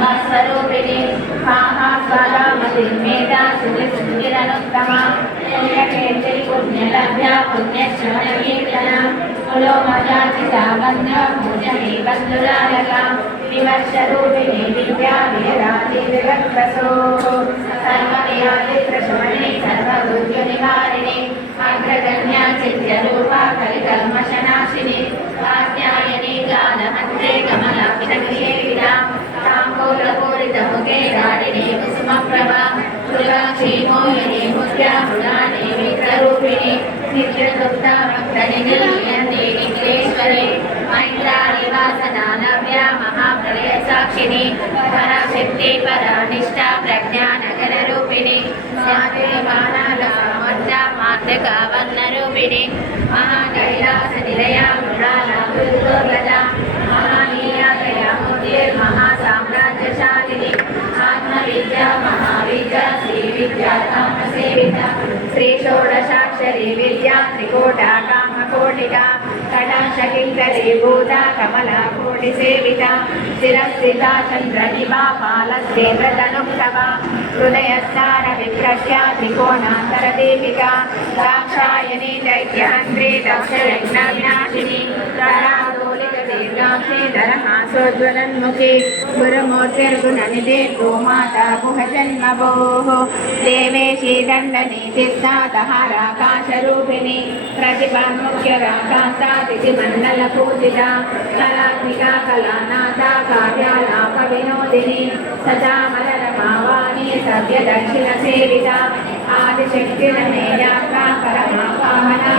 स्वरूपिणी स्वाहास्वादामति मेधा सुरनुत्तमा पुण्यकेतरि पुण्यलभ्या पुण्यश्रवणकीर्तना कुलोमजाचिता बन्ध पूजनी बन्धुरालका विमर्शरूपिणी दिव्या विराजि जगत्प्रसो सर्वव्याधिप्रशमने सर्वदुर्गनिवारिणे अग्रगण्या चित्यरूपा कलिकल्मषनाशिनी कात्यायनी गानमन्त्रे कमलापितक्रियेविदा ताम्बूलपूरितमुखे राडिनी कुसुमप्रभा मृगाक्षी मोहिनी मुद्रा मृगानी मित्ररूपिणी नित्यदुग्धा भक्तनिगलयन्ती निखिलेश्वरी मैत्राणि वासना नव्या महाप्रलय साक्षिणी पराशक्ति परानिष्ठा प्रज्ञानगररूपिणी सात्विमानामर्जा मातृका वन्नरूपिणी महाकैलासनिलया मृणाला दुर्गदा महानीया महासाम्राज्यशालिनी आत्मविद्या महाविद्या श्रीविद्या कामसेविता श्री षोडशाक्षरी विद्या त्रिकोटा कामकोटिका कटाशकिङ्करी भूता कमला कोटिसेविता शिरस्थिता चन्द्रनिभा पालस्येन्द्रधनुक्तवा हृदयस्तार विप्रख्या त्रिकोणान्तरदीपिका दाक्षायणी दैत्यहन्त्री दक्षयज्ञविनाशिनी दीर्घाक्षीधरहासोज्वलन्मुखी गुरुमूर्तिर्गुणनिधे गोमाता गुहजन्मभोः देवेशी दण्डनीतिस्तातहाराकाशरूपिणी प्रतिभामुख्यराकान्ता तिथिमण्डलपूजिता कलात्मिका कलानाथा काव्यालापविनोदिनी सदामलरमावाणी सव्यदक्षिणसेविता आदिशक्तिर्मेयाका परमापावना